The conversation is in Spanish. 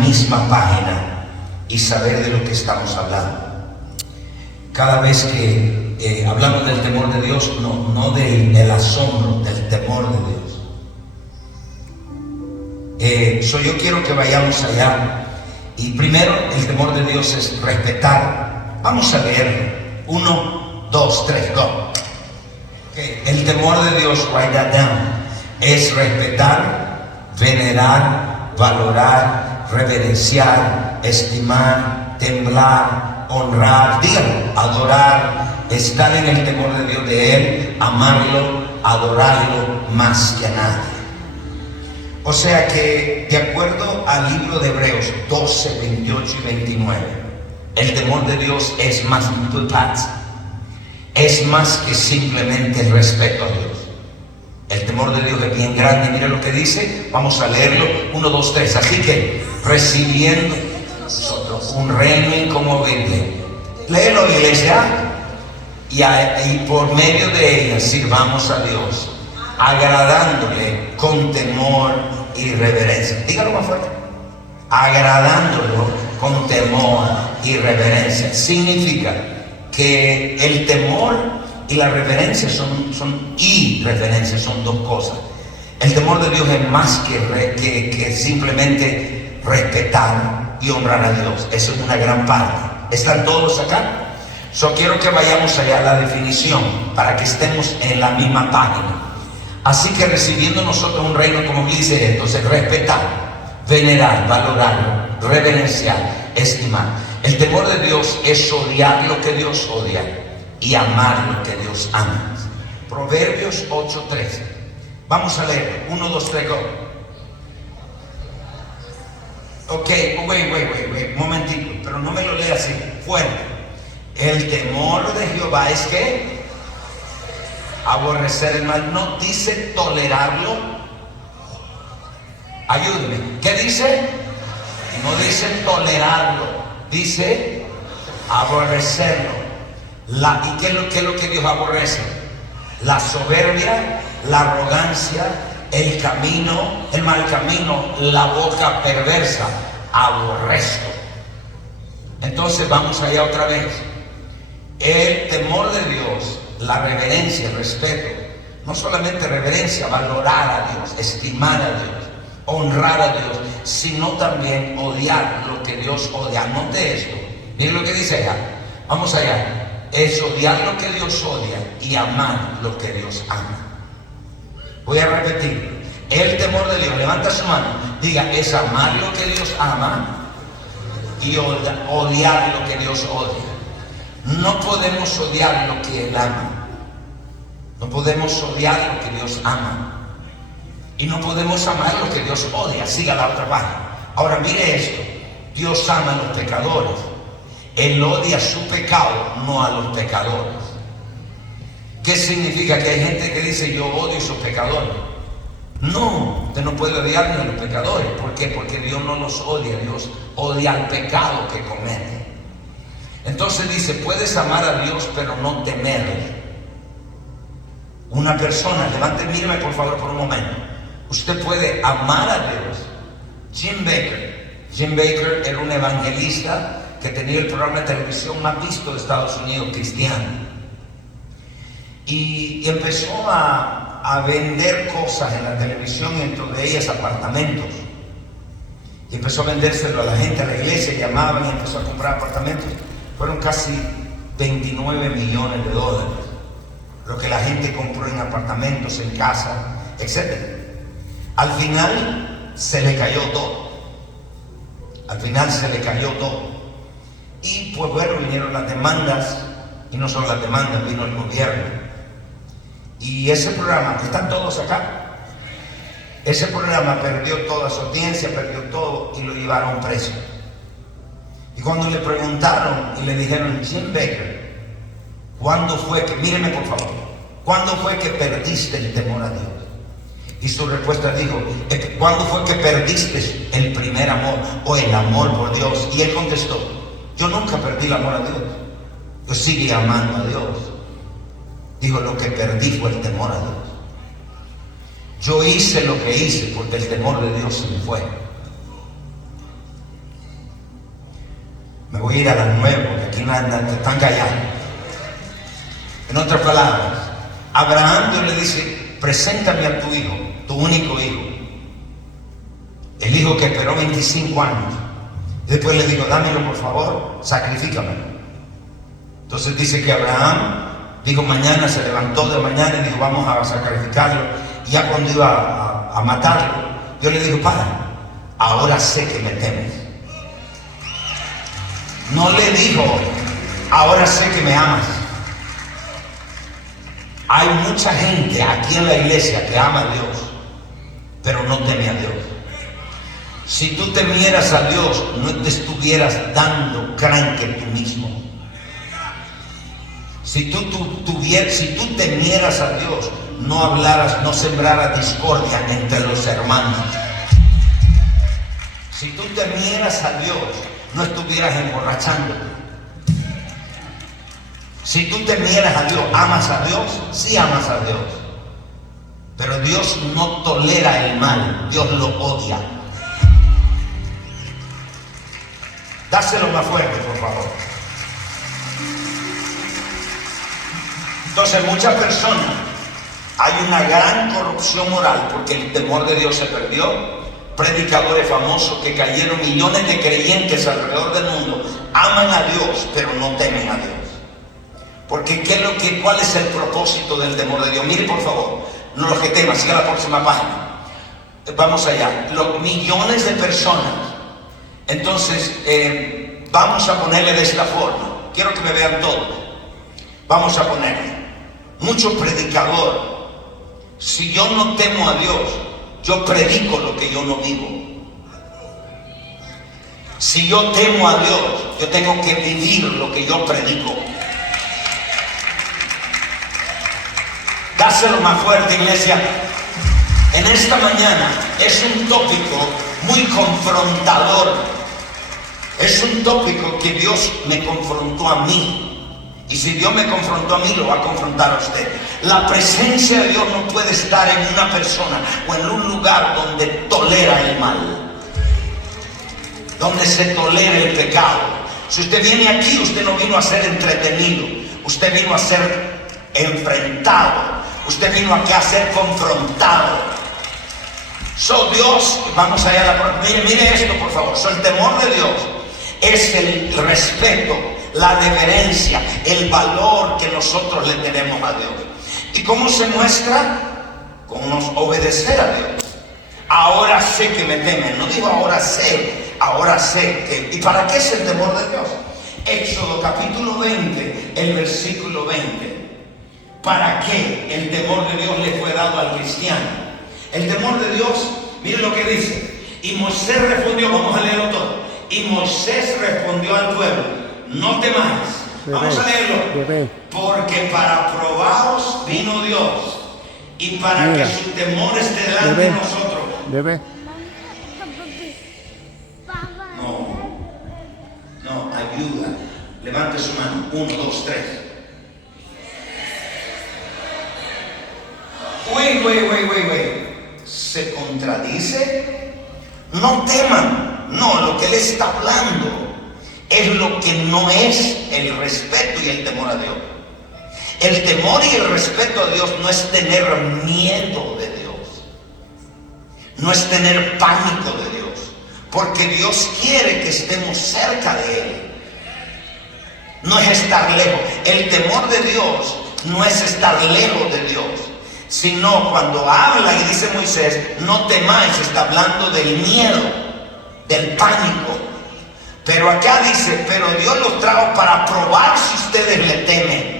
misma página y saber de lo que estamos hablando. Cada vez que hablamos del temor de Dios, no del asombro, del temor de Dios. Yo quiero que vayamos allá. Y primero, el temor de Dios es respetar. Vamos a leerlo. 1, 2, 3, go. Okay. El temor de Dios, write that down, es respetar, venerar, valorar, reverenciar, estimar, temblar, honrar, dígalo, adorar, estar en el temor de Dios, de Él, amarlo, adorarlo más que a nadie. O sea que, de acuerdo al libro de Hebreos 12, 28 y 29, el temor de Dios es más que simplemente el respeto a Dios. El temor de Dios es bien grande. Mira lo que dice, vamos a leerlo, 1, 2, 3. Así que, recibiendo nosotros un reino inconmovible, léelo, iglesia, y por medio de ella sirvamos a Dios, agradándole con temor y reverencia. Dígalo más fuerte. Agradándolo con temor y reverencia. Significa que el temor y la reverencia son dos cosas. El temor de Dios es más que simplemente respetar y honrar a Dios. Eso es una gran parte. ¿Están todos acá? Quiero que vayamos allá a la definición para que estemos en la misma página. Así que recibiendo nosotros un reino, como dice entonces, respetar, venerar, valorar, reverenciar, estimar. El temor de Dios es odiar lo que Dios odia y amar lo que Dios ama. Proverbios 8:13. Vamos a leer. 1, 2, 3, go. Ok, wait, momentito, pero no me lo lea así, fuerte. El temor de Jehová es que aborrecer el mal. No dice tolerarlo. Ayúdeme. ¿Qué dice? No dice tolerarlo, dice aborrecerlo. ¿Y qué es lo que Dios aborrece? La soberbia, la arrogancia, el mal camino, la boca perversa. Aborrezco. Entonces vamos allá otra vez. El temor de Dios, la reverencia, el respeto, no solamente reverencia, valorar a Dios, estimar a Dios, honrar a Dios, sino también odiar lo que Dios odia. Anote esto, miren lo que dice allá, vamos allá. Es odiar lo que Dios odia y amar lo que Dios ama. Voy a repetir, el temor de Dios, levanta su mano, diga, es amar lo que Dios ama y odiar lo que Dios odia. No podemos odiar lo que Él ama. No podemos odiar lo que Dios ama. Y no podemos amar lo que Dios odia. Siga la otra página. Ahora mire esto. Dios ama a los pecadores. Él odia su pecado, no a los pecadores. ¿Qué significa? Que hay gente que dice yo odio a sus pecadores. No, usted no puede odiar ni a los pecadores. ¿Por qué? Porque Dios no los odia. Dios odia al pecado que comete. Entonces dice, puedes amar a Dios pero no temerle. Una persona, míreme por favor por un momento. Usted puede amar a Dios. Jim Baker era un evangelista que tenía el programa de televisión más visto de Estados Unidos, cristiano. Y empezó a vender cosas en la televisión, entre de ellas apartamentos. Y empezó a vendérselo a la gente, a la iglesia, llamaban y empezó a comprar apartamentos. Fueron casi 29 millones de dólares lo que la gente compró en apartamentos, en casa, etc. Al final se le cayó todo. Y pues bueno, vinieron las demandas, y no solo las demandas, vino el gobierno. Y ese programa, están todos acá, ese programa perdió toda su audiencia, perdió todo y lo llevaron preso. Y cuando le preguntaron y le dijeron, Jim Baker, ¿cuándo fue que, míreme por favor, cuándo fue que perdiste el temor a Dios? Y su respuesta dijo, ¿cuándo fue que perdiste el primer amor o el amor por Dios? Y él contestó, yo nunca perdí el amor a Dios, yo sigo amando a Dios. Dijo, lo que perdí fue el temor a Dios. Yo hice lo que hice porque el temor de Dios se me fue. Me voy a ir a las 9 porque aquí están callados. En otras palabras, Abraham Dios le dice, preséntame a tu hijo, tu único hijo. El hijo que esperó 25 años. Y después le digo, dámelo por favor, sacrifícamelo. Entonces dice que Abraham dijo mañana, se levantó de mañana y dijo, vamos a sacrificarlo. Y ya cuando iba a matarlo, yo le digo, para, ahora sé que me temes. No le dijo, ahora sé que me amas. Hay mucha gente aquí en la iglesia que ama a Dios, pero no teme a Dios. Si tú temieras a Dios, no te estuvieras dando cranque tú mismo. Si tú temieras a Dios, no hablaras, no sembraras discordia entre los hermanos. Si tú temieras a Dios, no estuvieras emborrachándote. Si tú temieras a Dios, ¿amas a Dios? Sí amas a Dios. Pero Dios no tolera el mal, Dios lo odia. Dáselo más fuerte, por favor. Entonces, muchas personas, hay una gran corrupción moral porque el temor de Dios se perdió. Predicadores famosos que cayeron, millones de creyentes alrededor del mundo aman a Dios, pero no temen a Dios. Porque ¿cuál es el propósito del temor de Dios? Mire, por favor, no lo que tema, siga la próxima página. Vamos allá. Los millones de personas. Entonces, vamos a ponerle de esta forma. Quiero que me vean todos. Vamos a ponerle. Mucho predicador. Si yo no temo a Dios, yo predico lo que yo no vivo. Si yo temo a Dios, yo tengo que vivir lo que yo predico. Dáselo más fuerte, iglesia. En esta mañana es un tópico muy confrontador. Es un tópico que Dios me confrontó a mí. Y si Dios me confrontó a mí, lo va a confrontar a usted. La presencia de Dios no puede estar en una persona o en un lugar donde tolera el mal, donde se tolera el pecado. Si usted viene aquí, usted no vino a ser entretenido, usted vino a ser enfrentado, usted vino aquí a ser confrontado. Dios, vamos allá a la... Mire esto, por favor. El temor de Dios es el respeto, la reverencia, el valor que nosotros le tenemos a Dios. ¿Y cómo se muestra? Con nos obedecer a Dios. Ahora sé que me temen. No digo ahora sé que... ¿Y para qué es el temor de Dios? Éxodo capítulo 20, el versículo 20. ¿Para qué el temor de Dios le fue dado al cristiano? El temor de Dios, mire lo que dice. Y Moisés respondió, vamos a leerlo todo. Y Moisés respondió al pueblo, no temáis. Vamos a leerlo. Porque para probaros vino Dios y para que su temor esté delante de nosotros. No, ayuda. Levante su mano. 1, 2, 3. Wait. ¿Se contradice? No teman. No, lo que él está hablando es lo que no es el respeto y el temor a Dios. El temor y el respeto a Dios no es tener miedo de Dios, no es tener pánico de Dios, porque Dios quiere que estemos cerca de Él, no es estar lejos. El temor de Dios no es estar lejos de Dios, sino cuando habla y dice Moisés, no temáis, está hablando del miedo, del pánico. Pero acá dice, pero Dios los trajo para probar si ustedes le temen.